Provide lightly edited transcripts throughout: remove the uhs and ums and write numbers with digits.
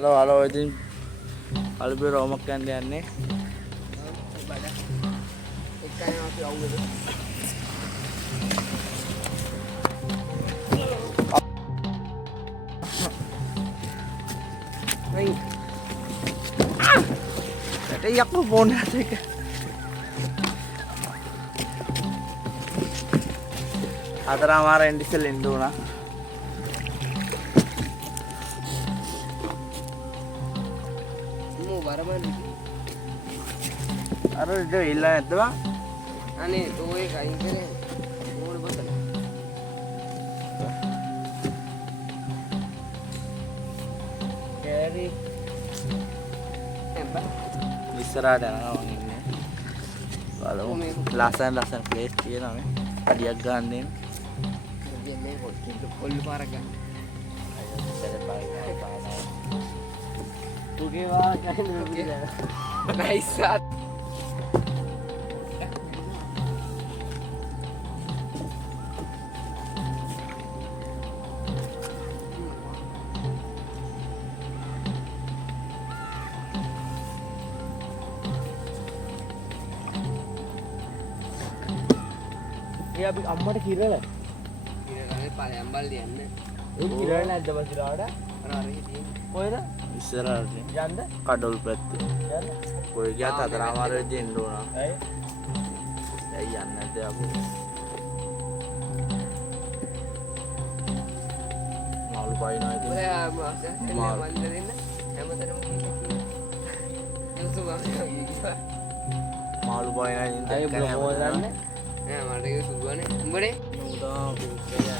halo ඉතින් අලුබේ රෝමක් යන්න යන්නේ. බඩ එකයි අපි අවුලද. Hey. Đây giặc nó vốn hết đấy. Adara हमारा इंडिसल इंडो ना. Mau baraman. अरे जो इल्ला है तो बा. Ane तो एक आई करे. मोर बदल. Carry. Empat. ඉස්සරහට යනවා මම ඉන්නේ. බලමු. ලස්සන ප්ලේස් තියෙනවා මේ. අඩියක් ගන්න Dia කොල්ල පාරක් ගන්න. තුගේ වා කියන්නේ Nice shot. ඒ අපි අම්මට කිරල ඉරගන්නේ පාරේ අම්බල් යන්නේ. ඒ කිරල නැද්ද බසිරාවට අර අර හිටියේ. කොහෙද ඉස්සරහට යන්න කඩොල් පැත්තේ යන්න කොයි ගියත් අතරමාර වෙද්දී එන්න ඕන ඇයි යන්නේ නැද්ද අපෝ මාළු පයින්නවා ඉතින් ඔයා මාස මල්ල දෙන්න හැමතැනම කිව්වා. මාළු පයින්නවා ඉතින් අය දැක්කම බ්ලොග් දාන්නේ. නෑ මට ඒක සුදුවනේ. උඹනේ උදා පුතේ යන්නේ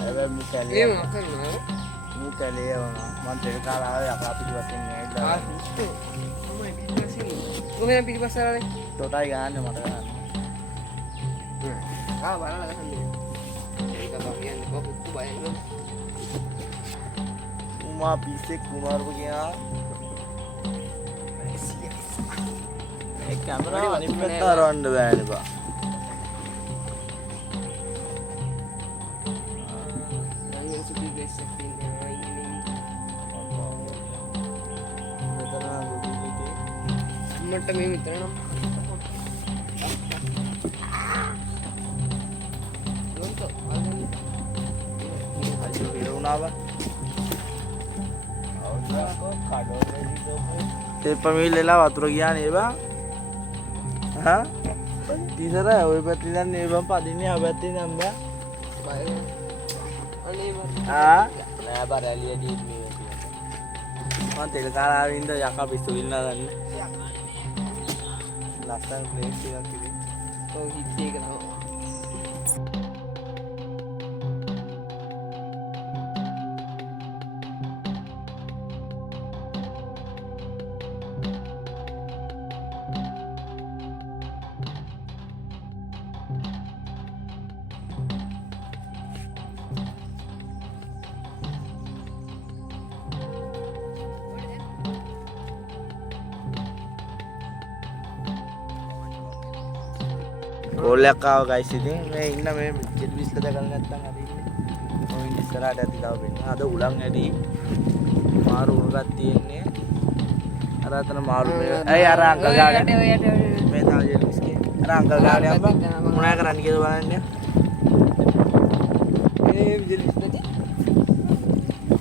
හැබැයි මු ඒ කැලේ මොකක් කරනවද? මු කැලේ යනවා මම දෙක කාලාවේ යකා පිටිපස්සෙන් නෑ සුස්තු. අම්මයි පිටිපස්සෙන්. කොහෙන් පිටිපස්ස ආරනේ? තොටයි ගහන්නේ මට ගන්න බලලා ගහන්නේ. ඒක බා කියන්නේ කොහොමද බයන්නේ? උමා පිස්සෙක් කුමාරව කියනවා ඒ කැමරාව අනිත් පැත්ත හරවන්න බෑනේ බා yang sudah gesekin ini මට මේ විතර නම් අයියෝ විරුණාව තෙප්පමිල්ලලා වතුර ගියා නේ බා හා තිසර ඔය පැත්තේ දැන් නේ බම් පදින්නේ ආ පැත්තේ නම් බා ආ නෑ බා රැලිය දීත් මේ මම තෙල් කාලාවේ ඉඳ යකා පිස්සු විල්ලා ගන්න ලස්සන ප්ලේස් එකක් ඉතින් ඔව් හිටේ එක තමයි. ගෝලයක් ආව ගයිස් ඉතින් මේ ඉන්න මේ ජෙල් විස්ල දැකලා නැත්තම් අර ඉන්නේ ඔය ඉස්සරහට ඇති තව වෙන්නේ අද උලන් ඇටි මාරු උරගක් තියෙන්නේ අර අතන මාරු මේ ඇයි අර අංකල් ගාඩ මේ තව ජෙල් විස්කේ අර අංකල් ගාඩ අම්බා මොනා කරන්නේ කියලා බලන්න මේ ජෙල් විස් නැති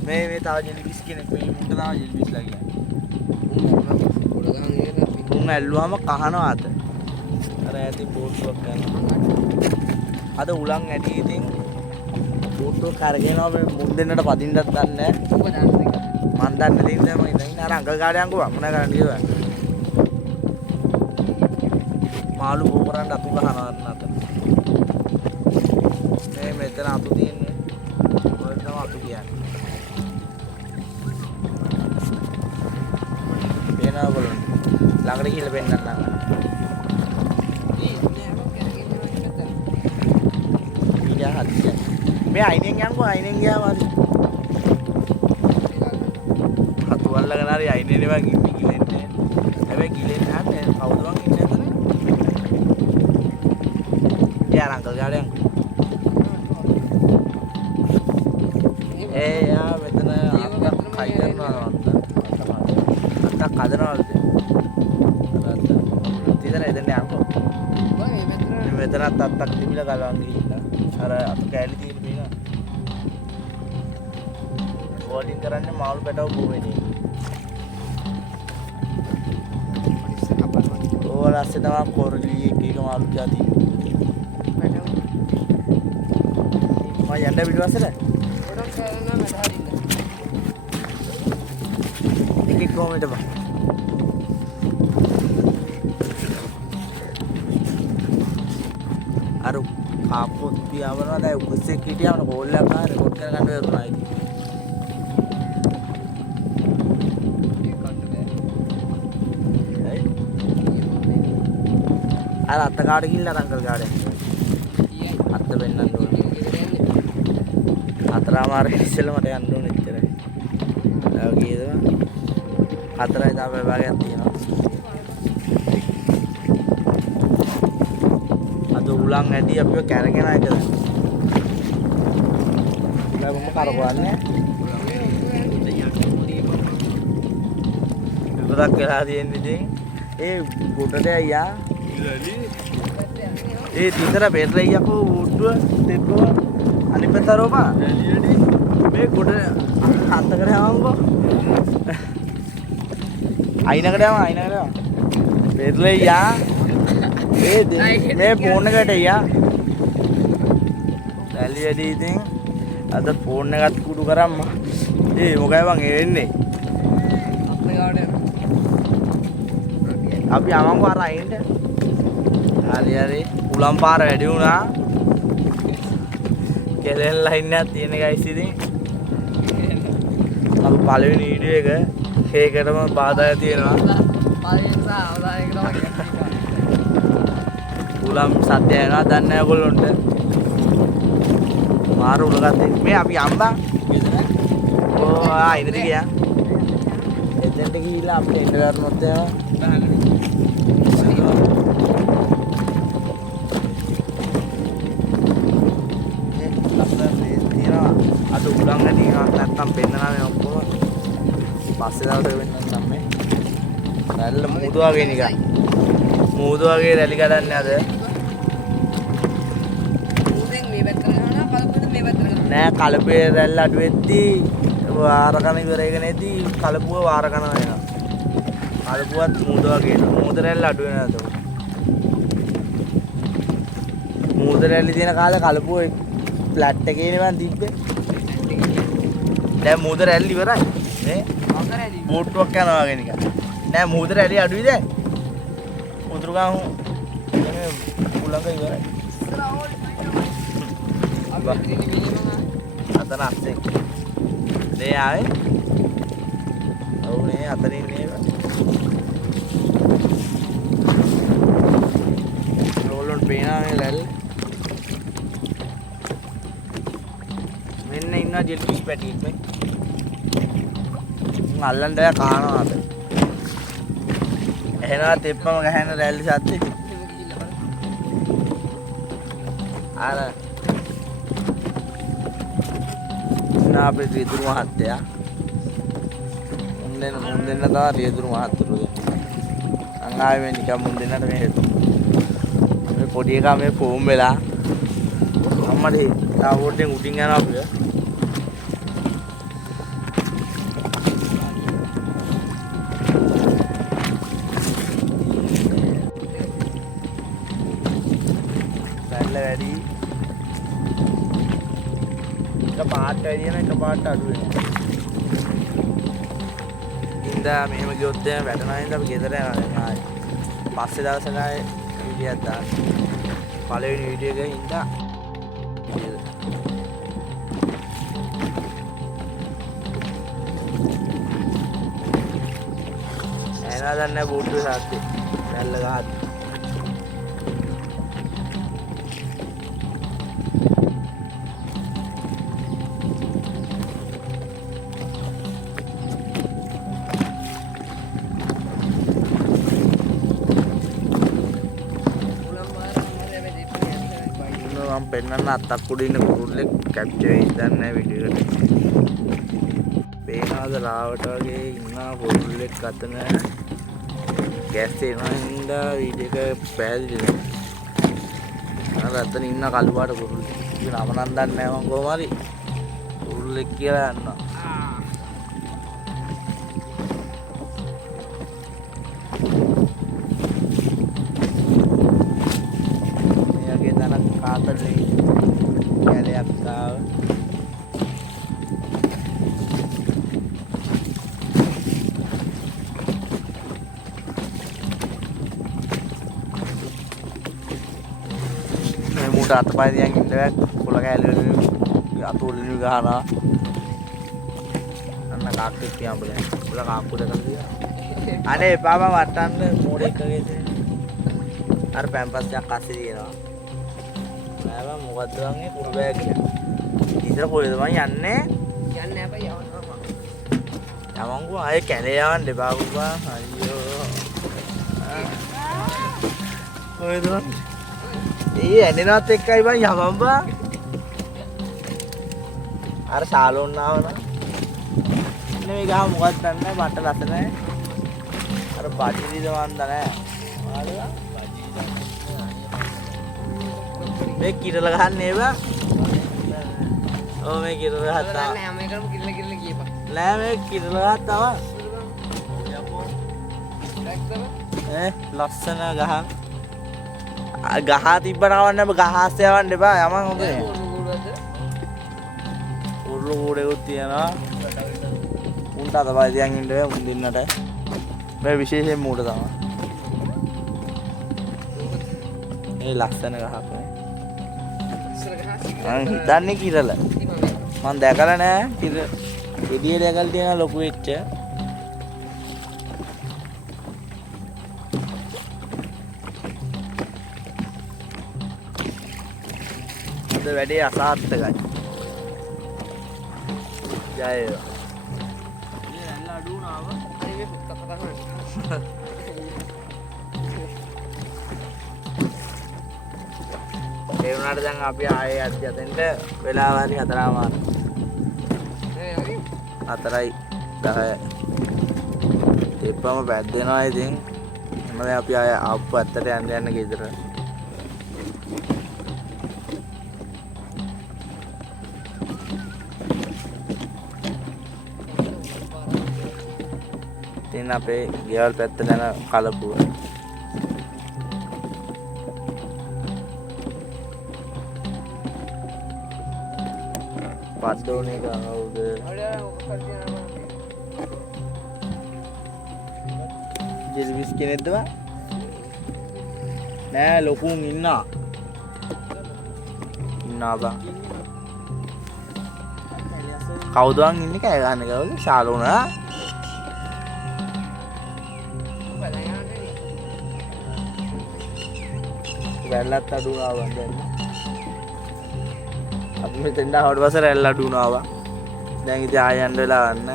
මේ තව ජෙල් විස්කේනේ මේ මුන්ට තව ජෙල් විස්ලා කියන්නේ උන් ඇල්ලුවාම කහනවා අත අර ඇති බෝට්ටුවක් ගන්නවා අද උලන් ඇටි ඉතින් බෝට්ටුවක් අරගෙන අපි මුන් දෙන්නට පදින්නත් ගන්නෑ ඔබ දාන්න එක මන් දන්න දෙයින් තමයි මම ඉතින් අර අංකල් ගාඩේ අංකුවා මොනා කරන්නේ කියලා මාළු බෝරන් අතු ගහනවා අත මේ මෙතන අතු තියෙන්නේ ඔය තමයි අතු කියන්නේ පේනවා බලන්න ළඟට ගිහලා පෙන්නන්නම් මේ අයිනෙන් යන්කෝ අයිනෙන් ගියාම හරි හතු අල්ලගෙන හරි අයිනේ නෙවෙයි ගිලෙන්නේ හැබැයි ගිලෙන්නේ නැහැ කවුද වන් ඉන්නේ එතන යාර අංකල් ගාඩේ අංකල් මේ ඒ යා මෙතන අත්තක් කයි කරනවා අත්තක් කදනවලු තියදන එතන යන්කෝ මෙතනත් අත්තක් තිබිලා ගලවන් ගිහිල්ලා අර අත කෑලි තියෙන බින වෝටින් කරන්නේ මාළු පැටව බොවෙන්නේ ඕව ලස්සේ තමයි කොරලි එක මාළු જાති මම යන්න පිටවස්සට එකෙක් කොහොමද බං අර කාපොත් පියාවනවා දැන් උස්සේ කිටියවන කෝල්ලක් ආ රෙකෝඩ් කරගන්න වෙනවා ඉතින් අර අත්ත කාට ගිහිල්ලා අංකල් කාට අත්ත වෙන්නන්න ඕනේ අතරමාර ඉස්සෙල්ලා මට යන්න ඕනේ ඉතරයි ආව කීයද 4යි තමයි භාගයක් තියෙනවා අද උලන් ඇටි අපිව කැරගෙන ආයත දැන් ඊළඟම කරකවන්නේ ඉවරක් වෙලා තියෙන්නේ ඉතින් ඒ ගොඩට අයියා ඒ තිතර පෙරෙයියකෝ උඩුව දෙකෝ අනිත් පැත්ත රෝපා මේ ගොඩ අත්තකට යවම්කෝ අයිනකට යවම් පෙරෙයියා මේ ෆෝන් එකට අයියා දැලි වැඩි ඉතින් අද ෆෝන් එකත් කුඩු කරම්ම ඒ මොකයි බං එන්නේ අපි යවම්කෝ අර අයින්ට හරි උලම් පාර වැඩි වුණා කෙලෙන් ලයින් එකක් තියෙන ගයිස් ඉතින් අපි පළවෙනි වීඩියෝ එක ඒකටම බාධා තියෙනවා උලම් සත්‍ය යනවා දන්නේ නැහැ ඔයගොල්ලොන්ට මාරු උලගත්තේ මේ අපි යම්බා ඕ ආයිනද ගියා එතෙන්ට ගිහිල්ලා අපිට එන්න ගන්නොත් අද උලන් ඇටි නැත්තම් පෙන්නනවා මේ ඔක්කොම පස්සේ දවසක වෙන්නත් තමයි රැල්ල මූදු වගේ නිකන් මූදු වගේ රැලි කඩන්නේ අද මූදෙන් මේ පැත්තට ගහනවා කලපුවෙන් මේ පැත්තට ගහනවා නෑ කලපුවේ රැල්ල අඩු වෙද්දී වාර කන ඉවර එකනේදී කලපුව වාර කන වෙනවා කලපුවත් මූදු වගේ මූද රැල්ල අඩු වෙනවා අද මූද රැල්ල තියෙන කාලේ කලපුව ෆ්ලැට් එකේ නේ මන් තිබ්බේ දැන් මූද රැලි ඉවරයි නේ බෝට්ටුවක් යනවා වගේ නිකන් නෑ මූද රැලි අඩුයි දැන් උතුරු ගාමු මේ උලංග ඉවරයි අතන අස්සේ නේ ආවේ ඔව් නේ අතනින් නේද රෝලොන් පේනවා මේ රැල්ල මෙන්න ඉන්නවා ජෙල් ෆිෂ් පැටියෙක් මේ අල්ලන්න දැන් කහනවාද එහෙනවා තෙප්පම ගහන රැල්ලි සද්දේ අර නාපේ රිදුරු මහත්තයා මුන් දෙන්න තමයි රිදුරු මහත්තුරු අං ආවේ මේ නිකන් මුන් දෙන්නට මේ පොඩි එකා මේ ෆෝම් වෙලා අම්මට තාවෝටෙන් උඩින් යනවා අපිට වැඩි එක පාට වැඩි වෙන එක පාට අඩු වෙනවා. ඉඳා මෙහෙම ගියොත් එහෙම වැටෙනවා ඉඳලා අපි ගෙදර යනවා දැන් ආයේ. පස්සේ දවසක ආයේ වීඩියෝක් දාන්න. පළවෙනි වීඩියෝ එකේ ඉඳලා එනවා දැන් නෑ බෝට්ටුවේ සාත්තේ. දැල්ල ගහත් මම පෙන්නන්න අත්තක් උඩ ඉන්න කුරුල්ලෙක් කැප්චර් වෙයිද දන්නේ නැහැ වීඩියෝ එකට. මොනවාද ලාවට වගේ ඉන්න පොල්ලෙක් අතන ගැස්සෙනවා හින්දා වීඩියෝ එක පැහැදිලි නෑ. අර අතන ඉන්න කළු පාට කුරුල්ලෙක්. ඒක නම නම් දන්නේ නෑ මම කොහොම හරි. කුරුල්ලෙක් කියලා යනවා. මෙයාගේ තනක් කාතලේ කැලයක් ආව. මුට අතපය තියන් ඉන්න කොළ කෑල්ල අතුල්ලි ගහනවා. අන්න කාක්කෙක් තියන් බලන්න. උල කාක්කු දෙකක් තියනවා. අනේ එපා මම වටන්න මෝඩෙක් වගේ තියෙන. අර පැම්පස් එකක් අස්සේ තියෙනවා. නෑ මම මොකද්ද වගේ කුරු බෑග් එක. ඉතල කොහෙද මම යන්නේ? යන්නේ අපේ යවනවා. යමන්කෝ ආයේ කැලේ යවන්න එපා පුපා. අයියෝ. කොහෙද මම? ඒ ඇනෙනවත් එක්කයි බං යමන් බා. අර ශාලෝන් ආවනා. මේ ගහ මොකක්ද දන්නේ මට රස නැහැ. අර බජිරිද මන් දන්නේ නැහැ. මේ කිරල ගහන්නේ බා. ඔව් මේ කිරල ගහත්තා. නෑ හැම එකම කිල්ල කියපන්. නෑ මේ කිරල ගහත්තා. ලස්සන ගහ. ගහ තිබ්බට කවන්න බෑ. ගහ ආස්සේ යවන්න එපා. යමන් හොඳේ. උරුළු කූඩේකුත් තියෙනවා. උන්ට අතපය තියන් ඉන්න බෑ උන් දෙන්නට. මේ විශේෂයෙන් මූට තමයි. මේ ලස්සන ගහක් නේ. මං හිතන්නේ කිරල. මං දැකලා නෑ කිර. එළිය දැකලා තියෙන ලොකු වෙච්ච. අද වැඩේ අසාර්ථකයි. ජය වේවා. ඒ වුණාට දැන් අපි ආයේ අධ්‍යතෙන්ට වෙලාව හරි 4:00 4යි 10. එපම පැද්දෙනවා ඉතින්. එමේ අපි ආයේ ආප්පු ඇත්තට යන්න ගෙදර. ඉතින් අපේ ගෙවල් පැත්තට යන කලපුව. පද්දෝනේ කවුද? ජෙල්විස් කෙනෙක්ද බා? නෑ ලොකුන් ඉන්නා. ඉන්නා බා. කවුද වන් ඉන්නේ කෑ ගන්න කවුද? ශාලෝනා. වැල්ලත් අඩු වුණා වන්දන්න. අපි මෙතෙන්ට ආවට පස්සේ රැල්ල අඩු වුණා. දැන් ඉතින් ආය යන්න වෙලා ගන්න.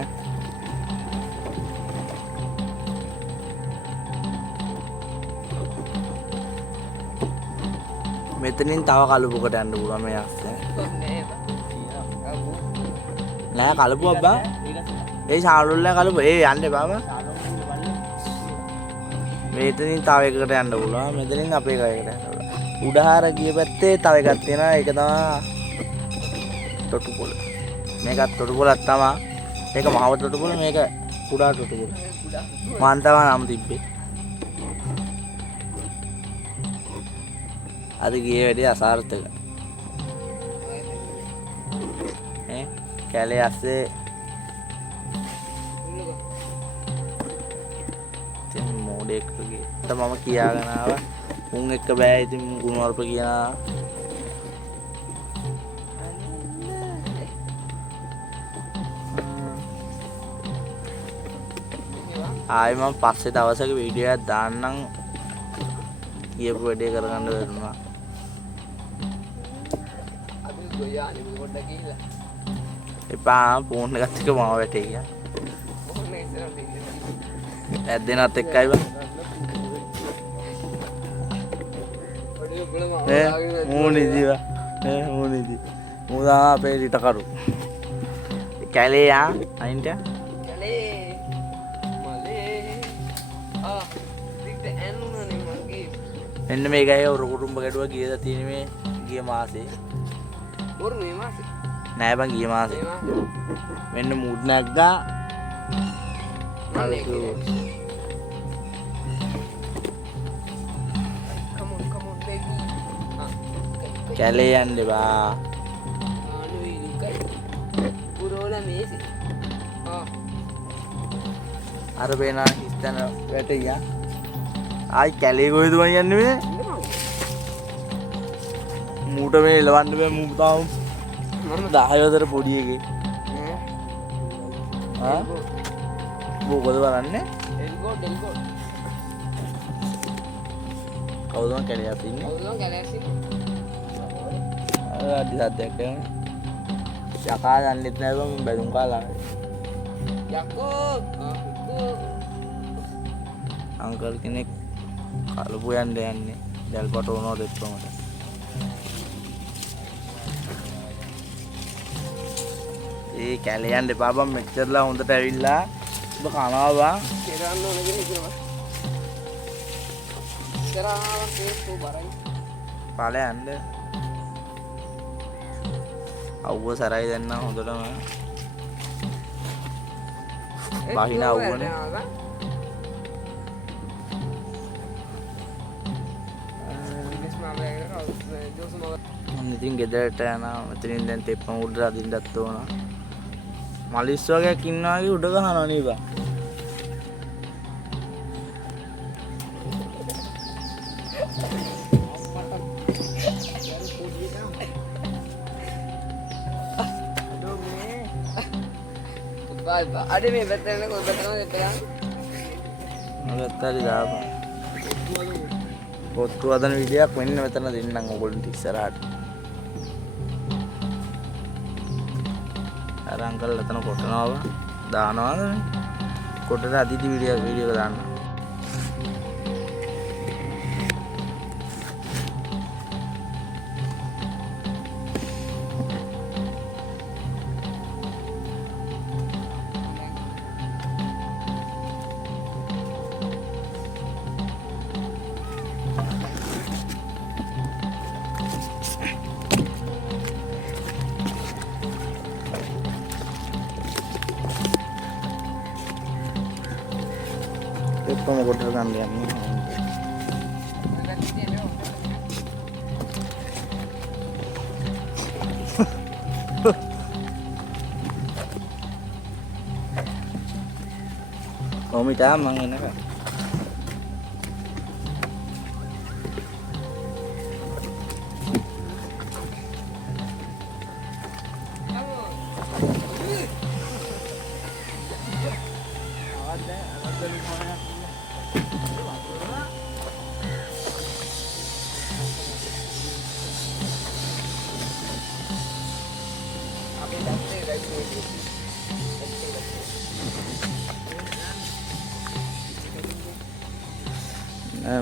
මෙතනින් තව කලුපකට යන්න පුළුවන් මේ අස්සේ. නෑ කලුපුවක් බා. ඒ ශාලුල්ල කලුප ඒ යන්න එපා බා. මෙතනින් තව එකකට යන්න පුළුවන්. මෙතනින් අපේ එකකට යන්න පුළුවන්. උඩහාර ගිය පැත්තේ තව එකක් තියෙනවා. ඒක තමයි තොටුපොළ. මේකත් තොටුපොළක් තමයි. මේක මහව තොටුපොළ, මේක කුඩා තොටුපොළ. මං තමයි නම් තිබ්බේ. අද ගියේ වැඩි අසාර්ථක. කැලේ ඇස්සේ ඉතින් මෝඩෙක් වගේ. මම කියාගෙන ආවා. උන් එක්ක බෑ ඉතින් ගුණවර්ප කියනවා. ආයෙ මම පස්සේ දවසක වීඩියෝ එකක් දාන්නම්. කියපු වැඩේ කරගන්න වෙනවා. අපි ගොයා අනිත් පොඩ්ඩක් ගිහිල්ලා. එපා ෆෝන් එකත් එක්ක මම වැටේ ගියා. ෆෝන් එක ඉස්සරහට ඉන්න. ඇද්දෙනත් එක්කයි බා. මූනිදිව මූනිදි මූදා අපේ රිට කරු කැලේ යා අයින්ට මලේ මලේ දික්ට ඇනුනනේ මගේ මෙන්න මේකයි ඔර කුටුම්බ ගැඩුවා ගියද තියෙන මේ ගිය මාසේ බොරු මේ මාසේ නෑ බං ගිය මාසේ මේ මාසේ මෙන්න මූඩ් නැග්ගා මලේ come on baby කැලේ යන්න එපා ආනුයි නිකයි පුරෝල මේසි අර පේනා හිස්තන වැටෙයියා ආයි කැලේ කොහෙද මං යන්නේ මේ මූට මේ එලවන්න බෑ මූ තාම මම 10 වතර පොඩි එකේ ආ මොකද බලන්නේ ඩෙල්ගෝ කවුද මං කැලේ යට ඉන්නේ කවුද ගෑලැක්සි අඩි සද්දයක් කරන යකා දන්නෙත් නෑ බං බැලුම් කාලා යකෝ අංකල් කෙනෙක් කලපු යන්න යන්නේ දැල්පට වුණා දෙප්පමට ඒ කැලේ යන්න එපා බං මෙච්චරලා හොඳට ඇවිල්ලා ඔබ කනවා බං කෙරන්න ඕන කියලා හිතනවා කරාම කේස්කෝ බරයි පාල යන්න අවුව සරයි දැන්න හොඳටම බහින අවුවනේ ඉතින් ගෙදරට යනවා මෙතනින් දැන් තෙප්පම උඩ අදින්නත් ඕන මලිස් වගේක් ඉන්නවා වගේ උඩ ගහනවා නේ බං අඩේ මේ පැත්තට යන කොයි පැත්තටද දෙපළා නැත්තරි දාපන් පොත්තු හදන විදියක් මෙන්න මෙතන දෙන්නම් ඔයගොල්ලන්ට ඉස්සරහට අර අංකල් එතන කොටනවා දානවාද කොටට අදිදි වීඩියෝ එක දාන්න එක්කම කොටට ගන්න යන්නේ කොමිතා මං එනක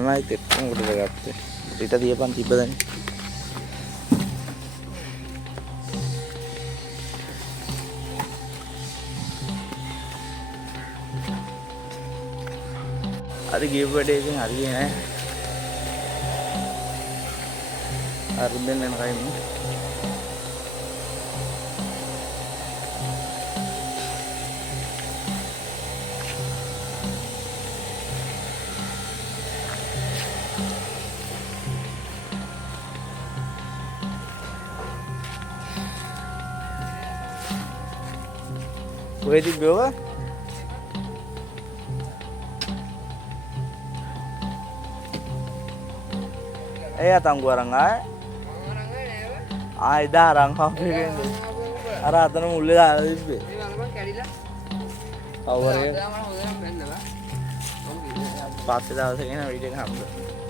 මයි තෙප්පම උඩට ගත්තේ ඊට දියපන් තිබ්බදනේ අර ගියපු වැඩේ ඉතින් හරියන්නේ නැහැ අර දෙන්න යන කයින් කොහෙද තිබ්බේ ඒ අතංගු අරන් ආයේ එදා අරන් ආපේකෙන්ද අර අතන මුල්ලේ දාලා තිබ්බේ කවුරුහරි පස්සේ දවසක එන වීඩියෝ එක හම්බුනා